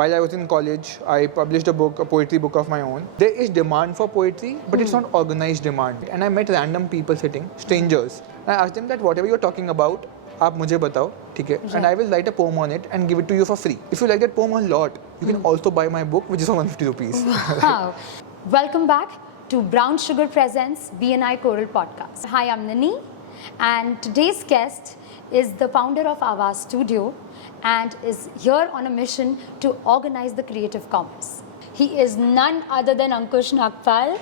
while I was in college, I published a poetry book of my own. There is demand for poetry, but it's not organized demand. And I met random people sitting, strangers. I asked them that whatever you're talking about, आप मुझे बताओ, ठीक है? And I will write a poem on it and give it to you for free. If you like that poem a lot, you can also buy my book, which is for 150 rupees. Wow. Welcome back to Brown Sugar Presents BNI Choral Podcast. Hi, I'm Ninee, and today's guest is the founder of AWAAZ STUDIO and is here on a mission to organize the creative commons. He is none other than Ankush Nagpal.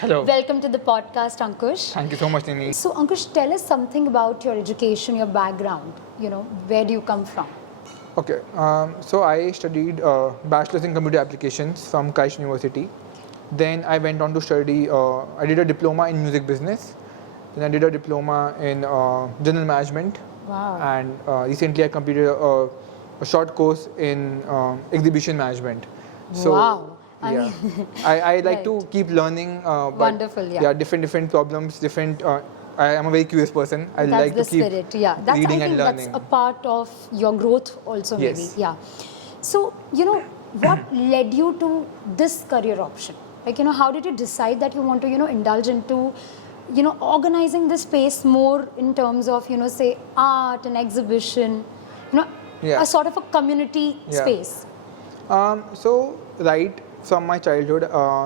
Hello. Welcome to the podcast, Ankush. Thank you so much, Ninee. So, Ankush, tell us something about your education, your background. Where do you come from? Okay, so I studied Bachelor's in Computer Applications from Christ University. Then I went on to study, I did a diploma in music business. Then I did a diploma in general management. Wow. And recently I completed a short course in exhibition management. So, wow. Yeah. I like Right. to keep learning. Wonderful, yeah. Different problems, I am a very curious person. I That's like the to keep spirit, yeah. That's, reading I think and learning. that's a part of your growth also, Yes. maybe. Yeah. So, what led you to this career option? Like, how did you decide that you want to, indulge into, organizing this space more in terms of, say, art and exhibition, a sort of a community space? So, right from my childhood,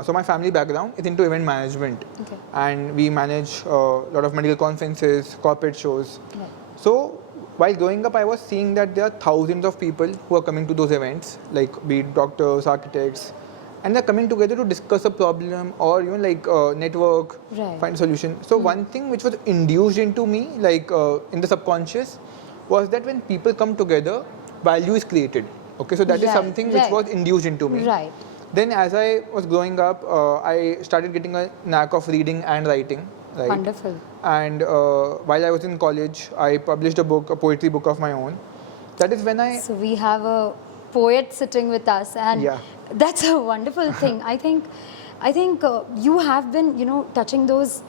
so my family background is into event management. Okay. And we manage a lot of medical conferences, corporate shows. Right. So, while growing up, I was seeing that there are thousands of people who are coming to those events, like be it doctors, architects, and they're coming together to discuss a problem or network, Right. find a solution. So one thing which was induced into me, in the subconscious, was that when people come together, value is created. Okay, so that is Right, something which right. was induced into me. Right. Then as I was growing up, I started getting a knack of reading and writing. Right? Wonderful. And while I was in college, I published a poetry book of my own. That is when I... So we have a poet sitting with us, and Yeah. that's a wonderful thing. I think you have been, touching those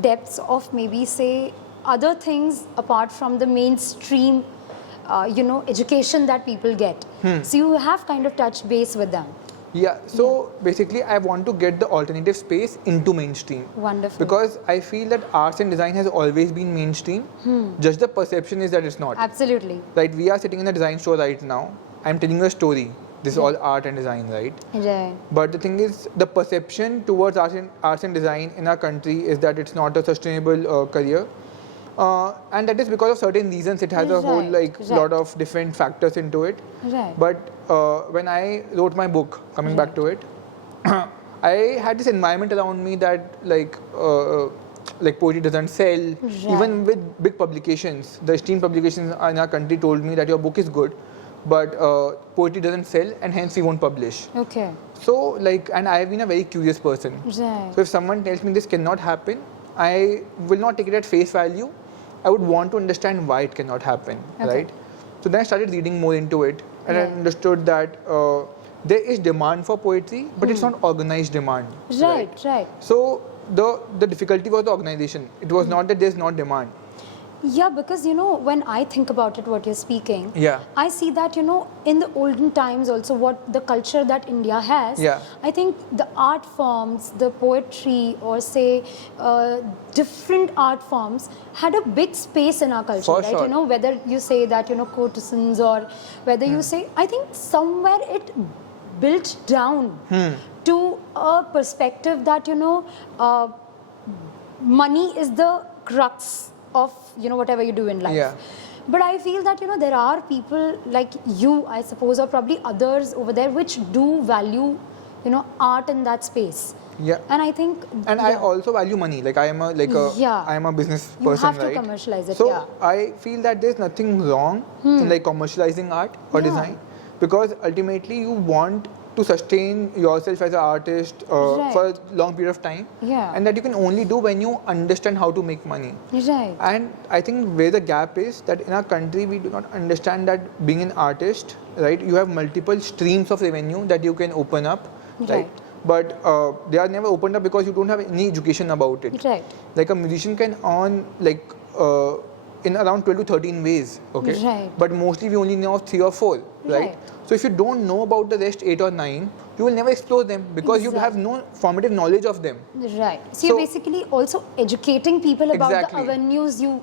depths of maybe say other things apart from the mainstream, education that people get. So you have kind of touched base with them. Yeah, so basically I want to get the alternative space into mainstream. Wonderful. Because I feel that arts and design has always been mainstream. Just the perception is that it's not. Absolutely. Right, we are sitting in a design store right now. I'm telling you a story. This is all art and design, right? Right. But the thing is, the perception towards arts and design in our country is that it's not a sustainable career. And that is because of certain reasons. It has a whole lot of different factors into it. Right. But when I wrote my book, coming back to it, I had this environment around me that poetry doesn't sell. Right. Even with big publications, the esteemed publications in our country told me that your book is good, but poetry doesn't sell, and hence we won't publish. Okay. So and I have been a very curious person. Right. So if someone tells me this cannot happen, I will not take it at face value. I would want to understand why it cannot happen, right? So then I started reading more into it, and I understood that there is demand for poetry, but it's not organized demand. Right. So the difficulty was the organization. It was not that there's not demand. Yeah, because when I think about it, what you're speaking, Yeah. I see that in the olden times also, what the culture that India has, Yeah. I think the art forms, the poetry, or say different art forms had a big space in our culture, For right? sure. Whether you say that courtesans, or whether you say, I think somewhere it built down to a perspective that money is the crux of whatever you do in life. Yeah. But I feel that there are people like you, I suppose, or probably others over there which do value art in that space. Yeah. And I think I also value money. I am I am a business person, you have to right? commercialize it. So Yeah. I feel that there's nothing wrong in commercializing art or design, because ultimately you want to sustain yourself as an artist for a long period of time, and that you can only do when you understand how to make money. Right. And I think where the gap is that in our country we do not understand that being an artist, right, you have multiple streams of revenue that you can open up, right? But they are never opened up because you don't have any education about it. Right. Like a musician can earn in around 12 to 13 ways, okay? Right. But mostly we only know of 3 or 4, right? So if you don't know about the rest 8 or 9, you will never explore them because you have no formative knowledge of them. Right. So you're basically also educating people about the avenues you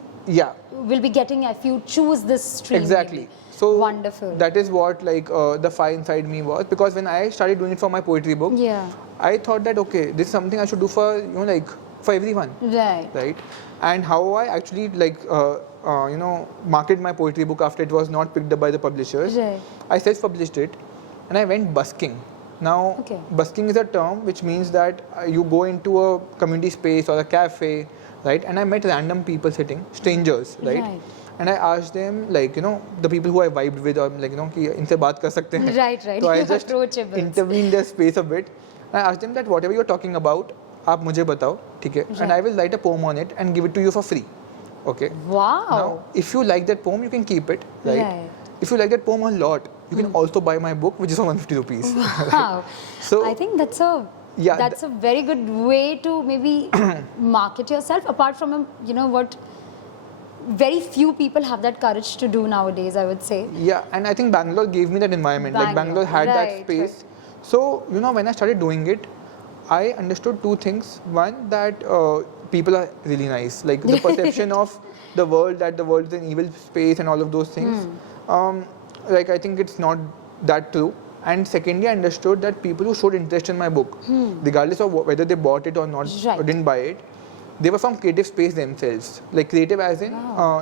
will be getting if you choose this stream. Exactly. Maybe. So wonderful. That is what like the fire inside me was, because when I started doing it for my poetry book, I thought that okay, this is something I should do for like for everyone. Right. And how I actually like marketed my poetry book after it was not picked up by the publishers. I self-published it, and I went busking. Now, busking is a term which means that you go into a community space or a cafe, right? And I met random people sitting, strangers, right? And I asked them, like, the people who I vibed with, or like, कि इनसे बात कर सकते हैं. Right. So I just intervened their space a bit. I asked them that whatever you're talking about, आप मुझे बताओ, ठीक है? And I will write a poem on it and give it to you for free. Okay. Wow. Now, if you like that poem, you can keep it, right? If you like that poem a lot, you can also buy my book, which is for 150 rupees. Wow. So I think that's a very good way to maybe market yourself. Apart from what very few people have that courage to do nowadays, I would say. Yeah, and I think Bangalore gave me that environment. Like Bangalore had that space. So when I started doing it, I understood 2 things. One, that people are really nice. Like the perception of the world, that the world is an evil space and all of those things. Like I think it's not that true. And secondly, I understood that people who showed interest in my book, regardless of whether they bought it or not, or didn't buy it, they were from creative space themselves. Like creative as in,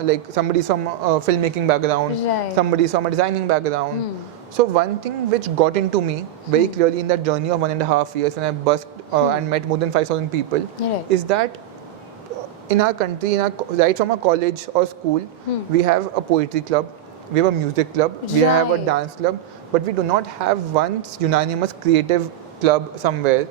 like somebody's from a filmmaking background, somebody's from a designing background. So one thing which got into me very clearly in that journey of 1.5 years when I busked and met more than 5,000 people is that in our country, right from a college or school, we have a poetry club, we have a music club, we have a dance club, but we do not have one unanimous creative club somewhere.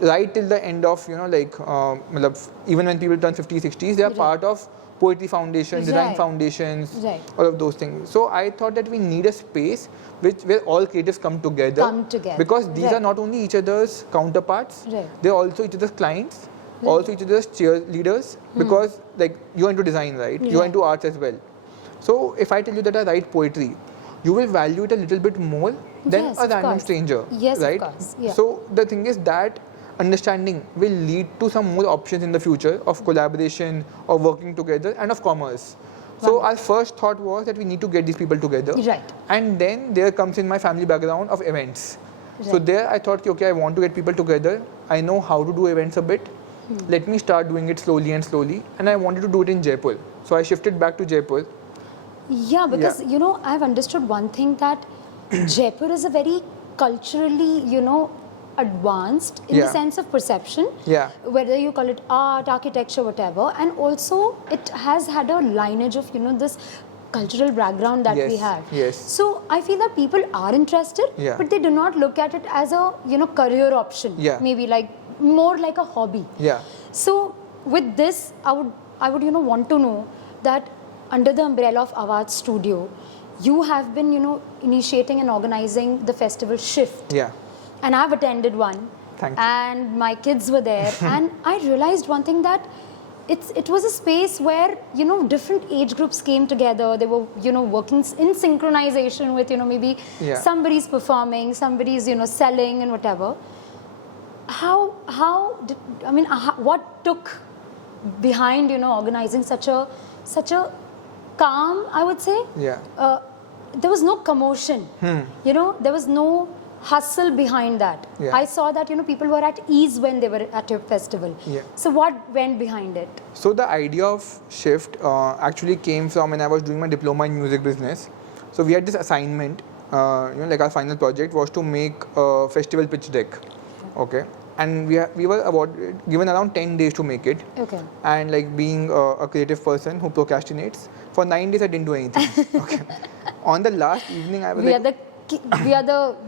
Right till the end of, even when people turn 50s, 60s, they are part of poetry foundations, design foundations, all of those things. So I thought that we need a space where all creatives come together. Because these are not only each other's counterparts, they're also each other's clients, also each other's cheerleaders, because like you're into design, right? You're into arts as well. So if I tell you that I write poetry, you will value it a little bit more than a random stranger, right? So the thing is that understanding will lead to some more options in the future of collaboration or working together and of commerce. So our first thought was that we need to get these people together. And then there comes in my family background of events. So there I thought, okay, I want to get people together. I know how to do events a bit. Let me start doing it slowly. And I wanted to do it in Jaipur. So I shifted back to Jaipur. Yeah, because, I've understood one thing, that Jaipur is a very culturally, advanced in the sense of perception. Whether you call it art, architecture, whatever. And also it has had a lineage of, this cultural background that we have. So I feel that people are interested, but they do not look at it as a, career option. Maybe like more like a hobby. So with this, I would want to know that under the umbrella of AWAAZ Studio, you have been, initiating and organizing the festival Shift. And I've attended one. Thank you. And my kids were there. And I realized one thing, that it was a space where, different age groups came together. They were, working in synchronization with, maybe somebody's performing, somebody's, selling and whatever. What took behind, organizing such a calm, I would say? There was no commotion. There was no hustle behind that. I saw that, people were at ease when they were at your festival. So what went behind it? So the idea of Shift actually came from when I was doing my diploma in music business. So we had this assignment, like our final project was to make a festival pitch deck. Okay. And we were given around 10 days to make it. And like being a creative person who procrastinates, for 9 days I didn't do anything. On the last evening, I was we are the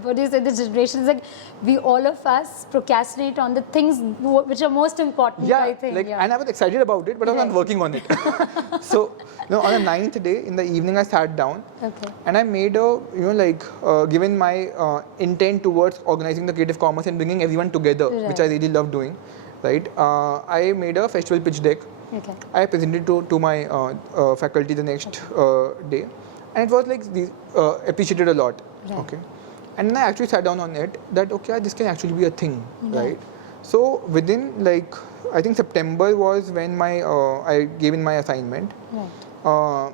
the generations, like we all of us procrastinate on the things which are most important. I think. And I was excited about it, but I was not working on it. So on the 9th day in the evening, I sat down and I made given my intent towards organizing the creative commerce and bringing everyone together, which I really love doing. Right, I made a festival pitch deck Okay. I presented to my faculty the next day, and it was like these appreciated a lot. Right. Okay, and then I actually sat down on it that okay, this can actually be a thing, right? So within like I think September was when my I gave in my assignment. Right.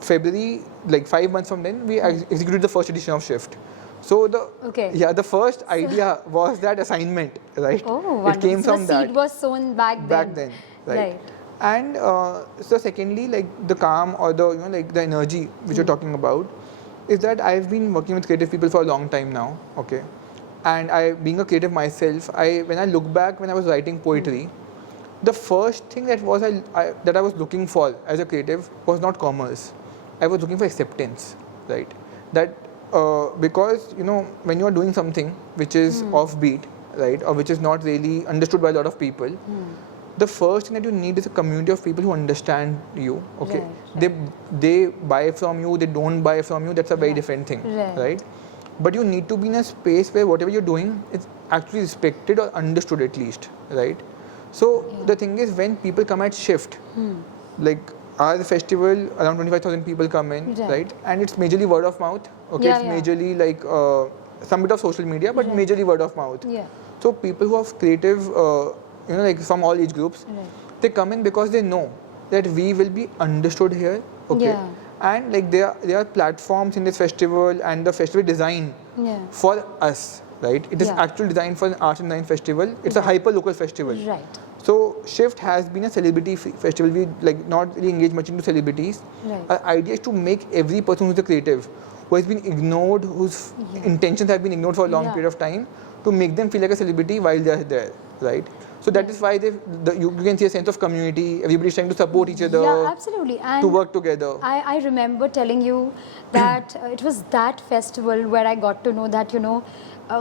February, like 5 months from then, we executed the first edition of Shift. So the first idea was that assignment, right? Oh, wonderful. It came so from the that. seed was sown back then. Right? And so secondly, like the calm or the like the energy which you're talking about, is that I've been working with creative people for a long time now. Okay, and I being a creative myself, when I look back when I was writing poetry, the first thing that I was looking for as a creative was not commerce. I was looking for acceptance, right? That because when you are doing something which is offbeat, right, or which is not really understood by a lot of people, the first thing that you need is a community of people who understand you. Okay, Right. they buy from you, they don't buy from you. That's a very different thing, right? But you need to be in a space where whatever you're doing is actually respected or understood at least, right? So the thing is, when people come at Shift, like our festival, around 25,000 people come in, right? And it's majorly word of mouth. Okay, it's majorly like some bit of social media, but majorly word of mouth. Yeah. So people who are creative, like from all age groups, they come in because they know that we will be understood here. Okay. Yeah. And like there are platforms in this festival and the festival design for us, right? It is actually designed for an arts and design festival. It's a hyper local festival. Right. So Shift has been a celebrity festival. We like not really engage much into celebrities. Right. Our idea is to make every person who's a creative, who has been ignored, whose intentions have been ignored for a long period of time, to make them feel like a celebrity while they are there, right? So that is why you can see a sense of community. Everybody's trying to support each other. Yeah, absolutely. And to work together. I remember telling you that it was that festival where I got to know that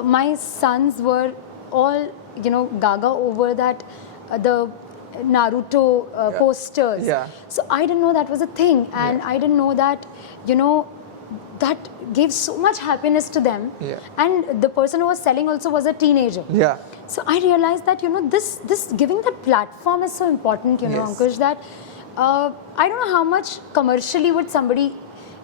my sons were all gaga over that the Naruto posters. Yeah. So I didn't know that was a thing, and I didn't know that that gave so much happiness to them. Yeah. And the person who was selling also was a teenager. Yeah. So I realized that this giving that platform is so important, Ankush, that I don't know how much commercially would somebody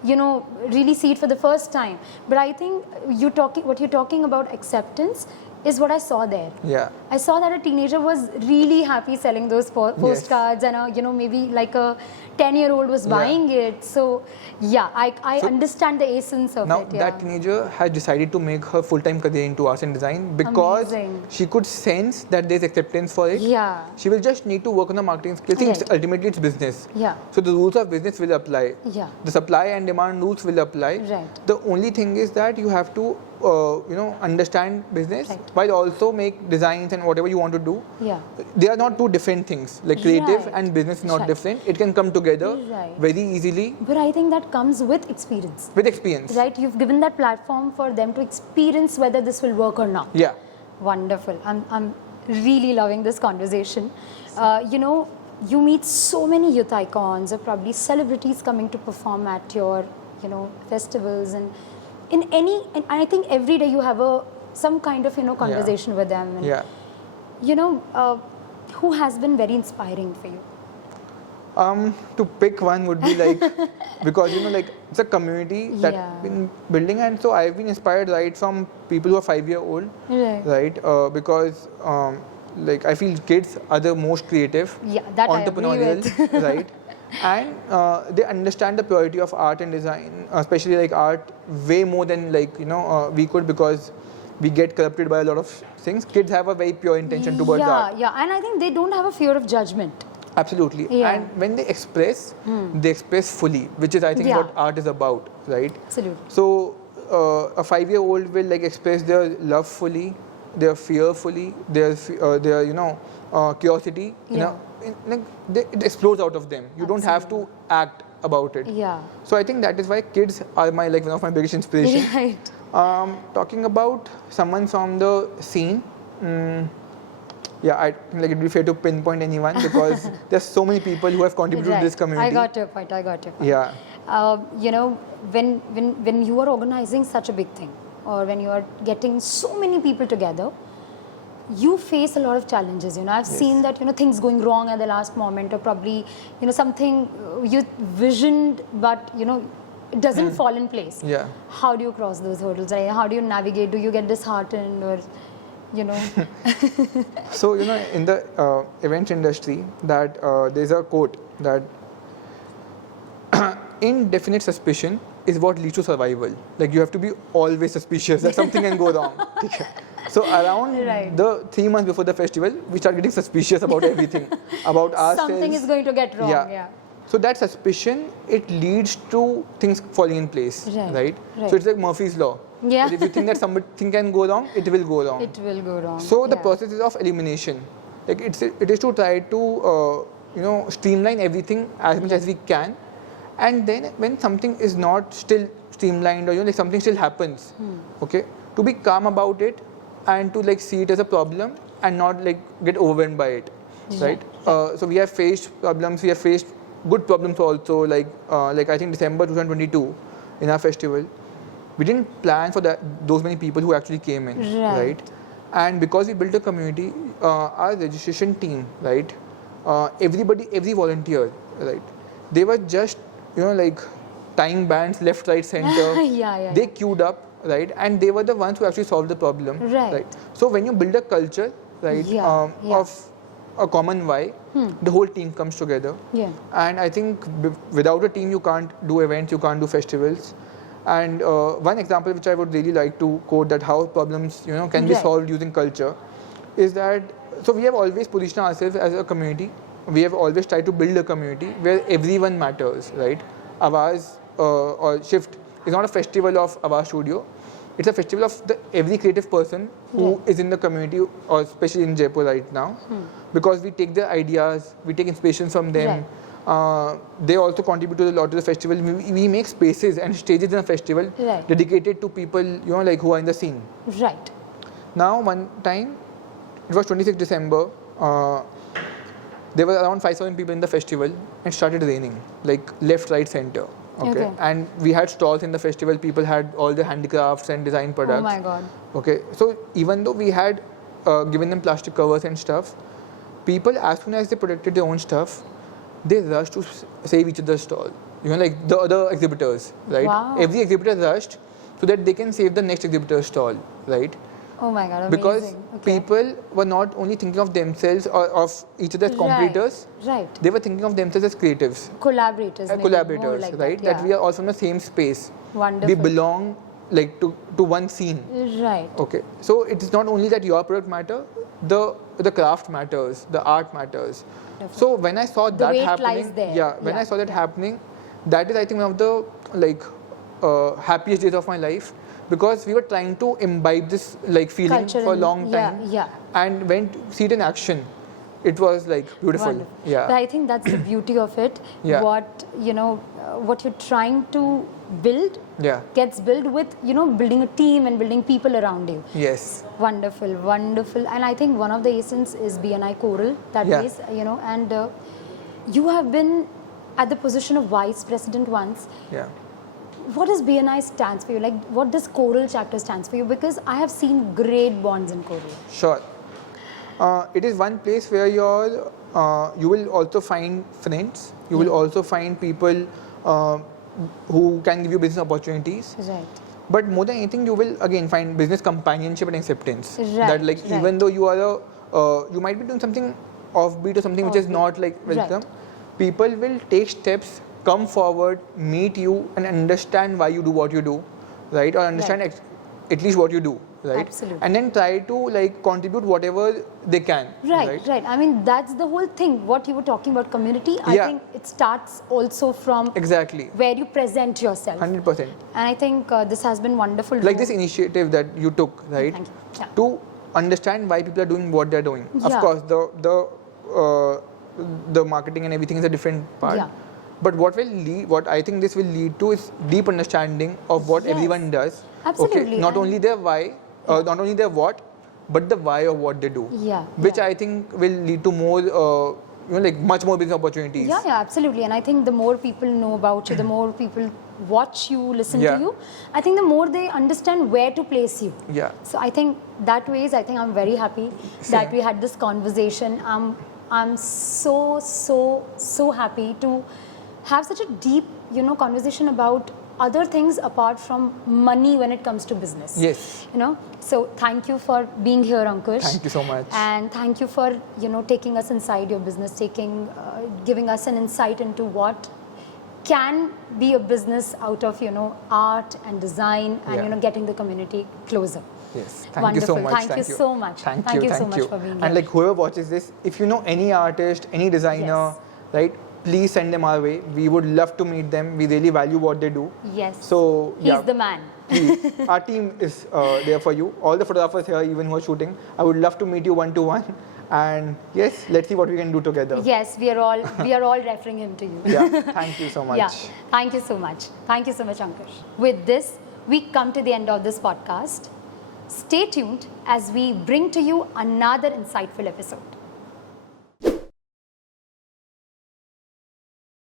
really see it for the first time, but I think what you're talking about acceptance is what I saw there. Yeah. I saw that a teenager was really happy selling those postcards, and maybe like a 10-year-old was buying it. So I understand the essence of now it. Now that teenager has decided to make her full-time career into arts and design because she could sense that there's acceptance for it. Yeah. She will just need to work on the marketing skills. Right. Ultimately it's business. Yeah. So the rules of business will apply. Yeah. The supply and demand rules will apply. Right. The only thing is that you have to understand business while also make designs and whatever you want to do. Yeah. They are not two different things. Like creative and business is not different. It can come together very easily. But I think that comes with experience. With experience. Right? You've given that platform for them to experience whether this will work or not. Yeah. Wonderful. I'm really loving this conversation. You meet so many youth icons or probably celebrities coming to perform at your, festivals, and I think every day you have some kind of conversation with them. And, who has been very inspiring for you? To pick one would be like because it's a community that I've been building, and so I've been inspired right from people who are 5-year-old, right? Because I feel kids are the most creative, that entrepreneurial, right? And they understand the purity of art and design, especially like art, way more than we could, because we get corrupted by a lot of things. Kids have a very pure intention towards art. Yeah, and I think they don't have a fear of judgment. Absolutely. Yeah. And when they express fully, which is I think what art is about, right? Absolutely. So a 5-year-old will express their love fully, their fear fully, their curiosity. It explodes out of them. You don't have to act about it. Yeah. So I think that is why kids are one of my biggest inspirations. Right. Talking about someone from the scene. I think it would be fair to pinpoint anyone because there's so many people who have contributed to this community. I got your point. Yeah. When you are organizing such a big thing, or when you are getting so many people together, you face a lot of challenges. I've seen that things going wrong at the last moment, or probably something you visioned, but it doesn't fall in place. Yeah. How do you cross those hurdles? Right? How do you navigate? Do you get disheartened, or So in the events industry, that there's a quote that indefinite suspicion is what leads to survival. Like, you have to be always suspicious that something can go wrong. Okay. So around the 3 months before the festival, we start getting suspicious about everything, about ourselves. Something is going to get wrong. Yeah. So that suspicion, it leads to things falling in place, right? So it's like Murphy's law. Yeah. If you think that something can go wrong, it will go wrong. It will go wrong. So the process is of elimination. Like, it is to try to streamline everything as much as we can, and then when something is not still streamlined, or like something still happens, okay, to be calm about it and to like see it as a problem and not like get overwhelmed by it, right? So we have faced problems. We have faced good problems also. Like I think December 2022 in our festival, we didn't plan for those many people who actually came in, right? And because we built a community, our registration team, right? Every volunteer, right? They were just like tying bands left, right, center. They queued up, right? And they were the ones who actually solved the problem, right? So when you build a culture, right, of a common why, the whole team comes together. And I think without a team, you can't do events, you can't do festivals. And one example which I would really like to quote, that how problems can be solved using culture, is that, so we have always positioned ourselves as a community. We have always tried to build a community where everyone matters, right? AWAAZ or Shift is not a festival of AWAAZ Studio. It's a festival of every creative person who is in the community, or especially in Jaipur right now, because we take their ideas, we take inspiration from them. They also contribute a lot to the festival. We make spaces and stages in a festival dedicated to people, like who are in the scene. Right. Now, one time, it was 26th December. There were around 5,000 people in the festival, and it started raining, like left, right, center. Okay. And we had stalls in the festival. People had all the handicrafts and design products. Oh my God. Okay. So even though we had given them plastic covers and stuff, people, as soon as they protected their own stuff, they rushed to save each other's stall. Like the other exhibitors, right? Wow. Every exhibitor rushed so that they can save the next exhibitor's stall, right? Oh my God, amazing. Because people were not only thinking of themselves or of each other as competitors, they were thinking of themselves as creatives. Collaborators. Collaborators, like right? That we are all from the same space. Wonderful. We belong like to one scene. Right. Okay. So it is not only that your product matter, the craft matters, the art matters. Definitely. So when I saw that happening, when I saw that happening, that is, I think, one of the like happiest days of my life, because we were trying to imbibe this like feeling culture for a long time, and when to see it in action, it was like beautiful. Wonderful. Yeah. But I think that's the beauty of it. What what you're trying to build gets built with building a team and building people around you. Yes. Wonderful, wonderful. And I think one of the essence is BNI Choral that is, and you have been at the position of vice president once. Yeah. What does BNI stands for you? Like, what does Choral chapter stands for you? Because I have seen great bonds in Choral. Sure. It is one place where you will also find friends. You will also find people who can give you business opportunities. Right. But more than anything, you will again find business companionship and acceptance. That like even though you are you might be doing something offbeat or something which is not like welcome, people will take steps, come forward, meet you, and understand why you do what you do, right? Or understand at least what you do, right? Absolutely. And then try to like contribute whatever they can. Right. I mean, that's the whole thing. What you were talking about community, I think it starts also from where you present yourself. 100%. And I think this has been wonderful. Like this initiative that you took, right? Thank you. To understand why people are doing what they're doing. Of course, the marketing and everything is a different part. But what I think this will lead to is deep understanding of what everyone does. Absolutely. Okay, not only their why, not only their what, but the why of what they do. Which I think will lead to more like much more business opportunities. Yeah, absolutely. And I think the more people know about you, the more people watch you, listen Yeah. to you, I think the more they understand where to place you. Yeah. So I think that ways, I think I'm very happy that we had this conversation. I'm so happy to have such a deep, conversation about other things apart from money when it comes to business. Yes. So thank you for being here, Ankush. Thank you so much. And thank you for taking us inside your business, giving us an insight into what can be a business out of art and design and getting the community closer. Yes, thank Wonderful. you so much. Thank you so much. Thank you so much for being here. And like whoever watches this, if you know any artist, any designer, Yes. right, please send them our way. We would love to meet them. We really value what they do. Yes. So He's the man. Please. Our team is there for you. All the photographers here, even who are shooting, I would love to meet you one-to-one. And yes, let's see what we can do together. Yes, we are all referring him to you. Yeah, thank you so much. Yeah, thank you so much. Thank you so much, Ankush. With this, we come to the end of this podcast. Stay tuned as we bring to you another insightful episode.